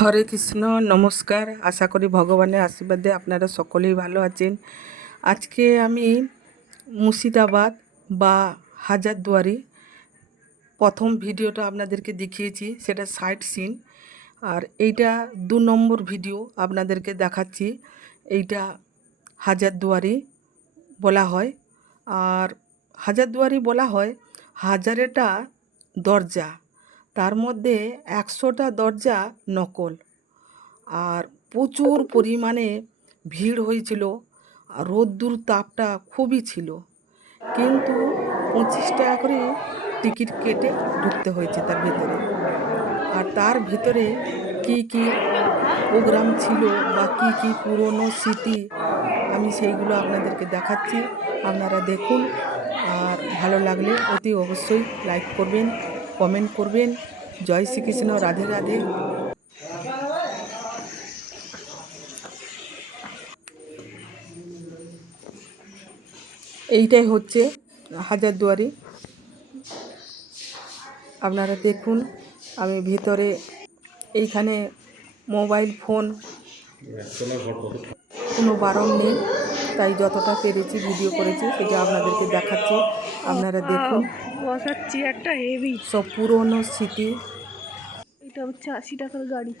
হরে কৃষ্ণ, নমস্কার। আশা করি ভগবানের আশীর্বাদে আপনারা সকলেই ভালো আছেন। আজকে আমি মুর্শিদাবাদ বা হাজারদুয়ারি প্রথম ভিডিওটা আপনাদেরকে দেখিয়েছি, সেটা সাইট সিন। আর এইটা 2 নম্বর ভিডিও আপনাদেরকে দেখাচ্ছি। এইটা হাজারদুয়ারি বলা হয়। আর হাজারদুয়ারি বলা হয় হাজারেটা দরজা, তার মধ্যে 100টা দরজা নকল। আর প্রচুর পরিমাণে ভিড় হয়েছিল, আর রোদ্দুর তাপটা খুবই ছিল, কিন্তু 25 টাকা করে টিকিট কেটে ঢুকতে হয়েছে তার ভেতরে। আর তার ভেতরে কি কি প্রোগ্রাম ছিল বা কি কি পুরনো স্মৃতি, আমি সেইগুলো আপনাদেরকে দেখাচ্ছি। আপনারা দেখুন, আর ভালো লাগলে অতি অবশ্যই লাইক করবেন, কমেন্ট করবেন। জয় শ্রীকৃষ্ণ, রাধে রাধে। এইটাই হচ্ছে হাজারদুয়ারি। আপনারা দেখুন, আমি ভিতরে এইখানে মোবাইল ফোন কোনো বারণ নেই, তাই যতটা পেরেছি ভিডিও করেছি, সেটা আপনাদেরকে দেখাচ্ছি। আপনারা দেখুন, বসাচ্ছি একটা হেভি, সব পুরনো স্মৃতি। এটা হচ্ছে 80 টাকার গাড়ি।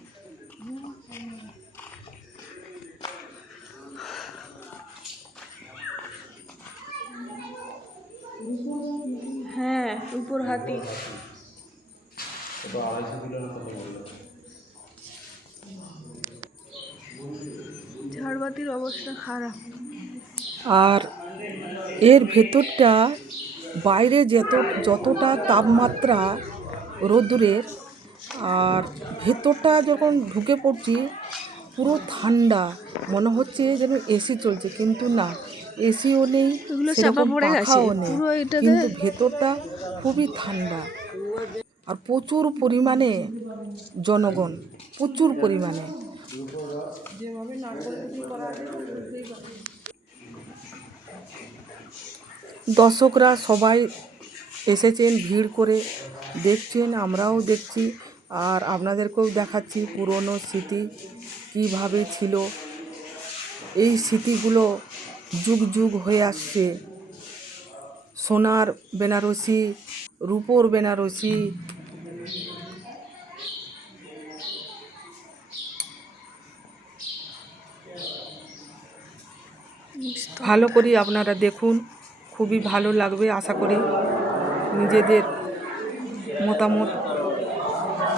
হ্যাঁ, উপর হাতি। ঝাড়বাতির অবস্থা খারাপ। আর এর ভেতরটা বাইরে যতটা তাপমাত্রা রোদ্দুরের, আর ভেতরটা যখন ঢুকে পড়ছি পুরো ঠান্ডা, মনে হচ্ছে যেন এসি চলছে, কিন্তু না, এসিও নেই, সেরকম পাখাও নেই, কিন্তু ভেতরটা খুবই ঠান্ডা। আর প্রচুর পরিমাণে জনগণ, প্রচুর পরিমাণে। দর্শকরা সবাই এসেছেন, ভিড় করে দেখছেন, আমরাও দেখছি। আর আপনাদেরকেও দেখাচ্ছি পুরনো স্মৃতি কীভাবে ছিল। এই স্মৃতিগুলো যুগ যুগ হয়ে আসছে। সোনার বেনারসি, রূপোর বেনারসি, ভালো করে আপনারা দেখুন, খুবই ভালো লাগবে। আশা করি নিজেদের মতামত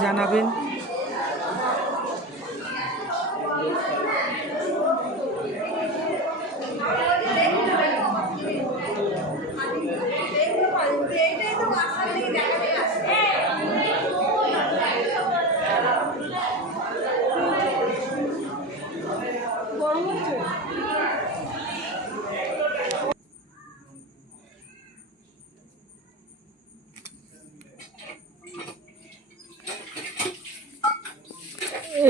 জানাবেন।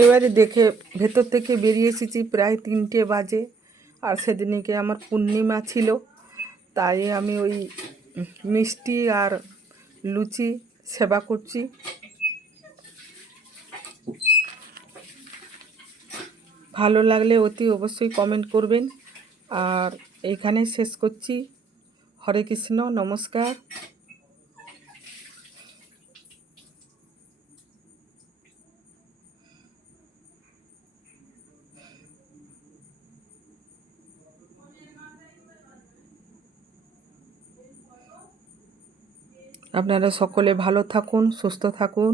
এবারে দেখে ভেতর থেকে বেরিয়ে এসেছি প্রায় 3টে বাজে। আর সেদিনকে আমার পূর্ণিমা ছিল, তাই আমি ওই মিষ্টি আর লুচি সেবা করছি। ভালো লাগলে অতি অবশ্যই কমেন্ট করবেন। আর এইখানে শেষ করছি। হরে কৃষ্ণ, নমস্কার। আপনারা সকলে ভালো থাকুন, সুস্থ থাকুন।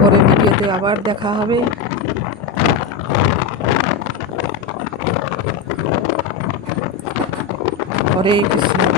পরে ভিডিওতে আবার দেখা হবে। হরে কৃষ্ণ।